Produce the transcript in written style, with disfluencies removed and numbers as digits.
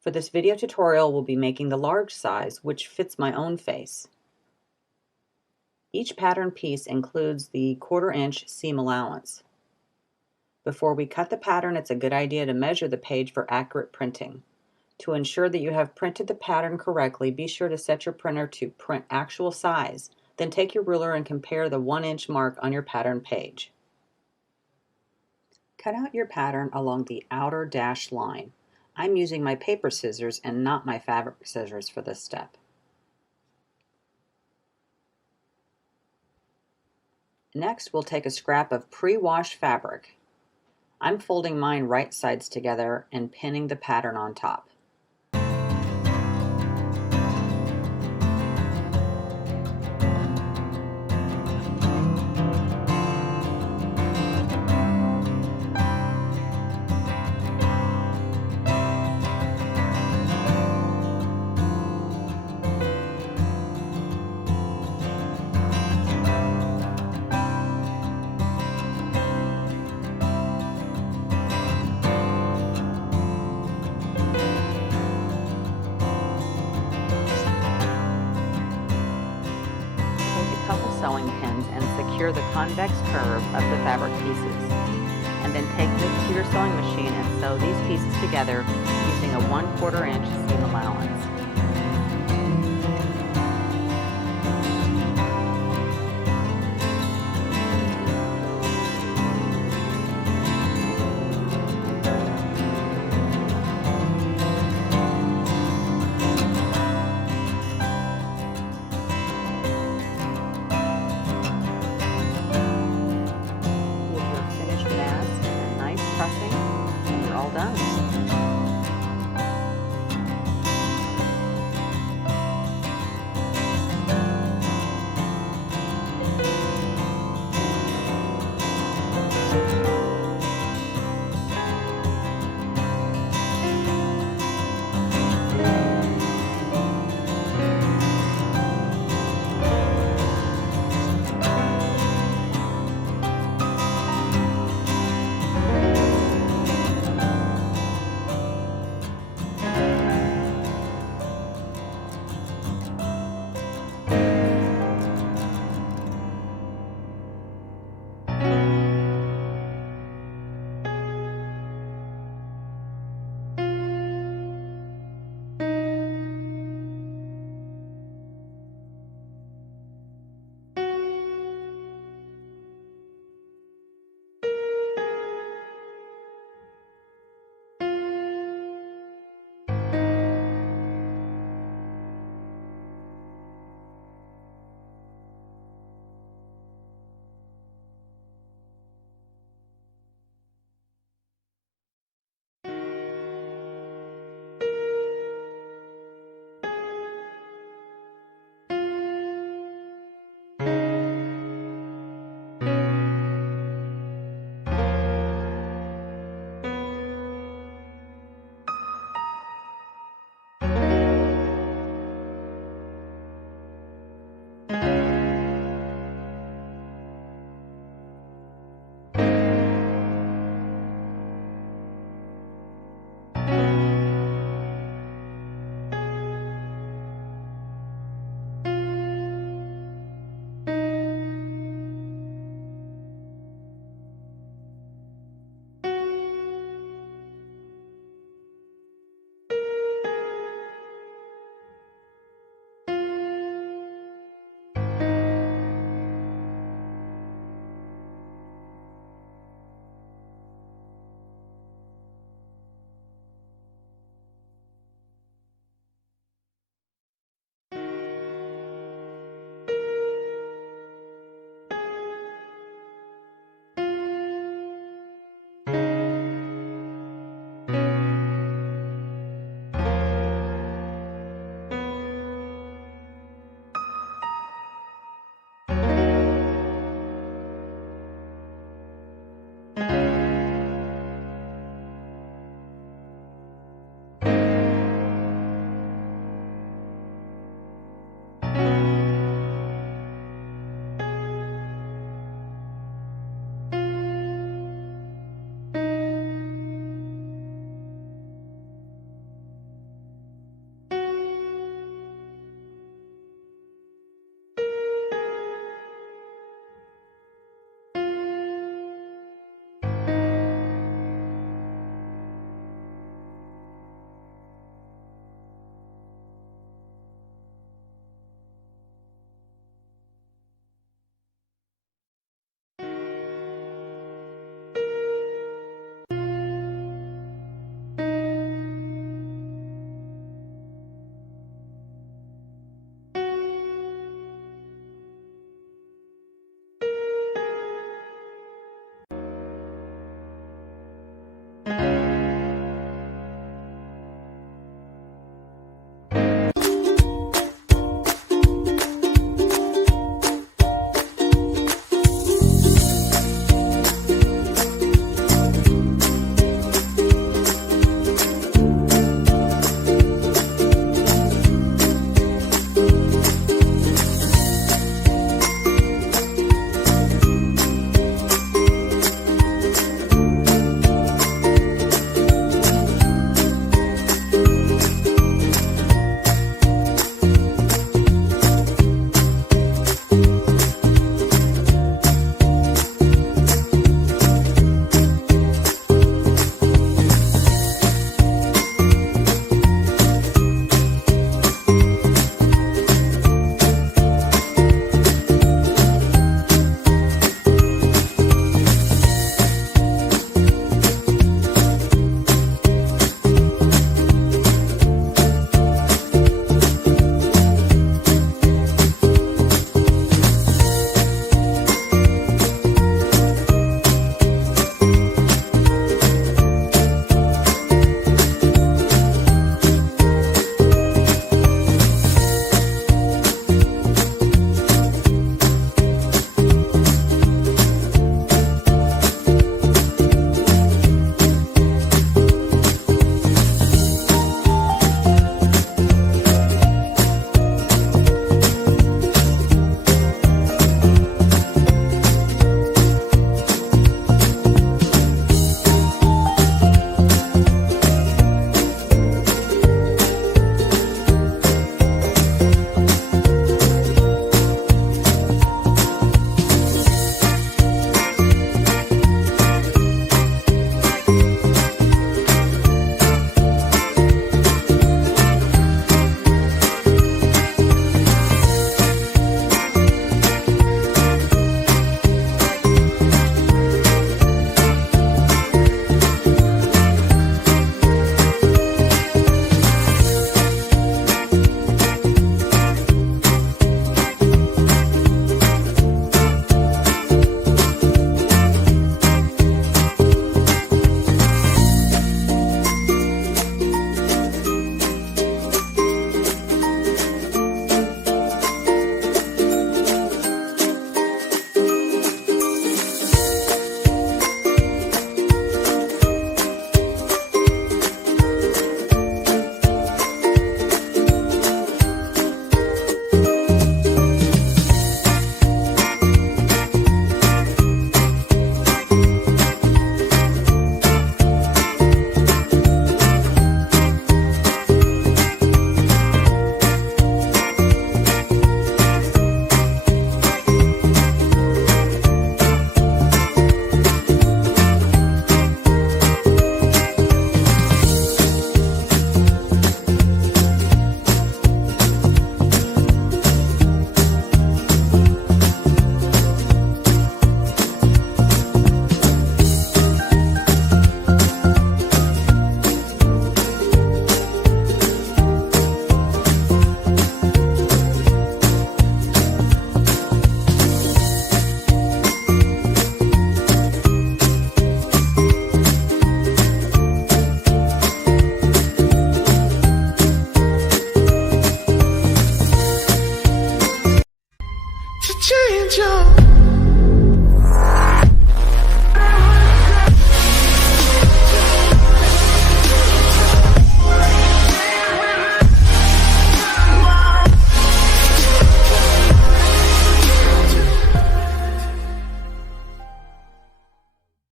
For this video tutorial, we'll be making the large size, which fits my own face. Each pattern piece includes the 1/4 inch seam allowance. Before we cut the pattern, it's a good idea to measure the page for accurate printing. To ensure that you have printed the pattern correctly, be sure to set your printer to print actual size. Then take your ruler and compare the 1-inch mark on your pattern page. Cut out your pattern along the outer dashed line. I'm using my paper scissors and not my fabric scissors for this step. Next, we'll take a scrap of pre-washed fabric. I'm folding mine right sides together and pinning the pattern on top. Couple sewing pins and secure the convex curve of the fabric pieces. And then take this to your sewing machine and sew these pieces together using a 1/4 inch seam allowance.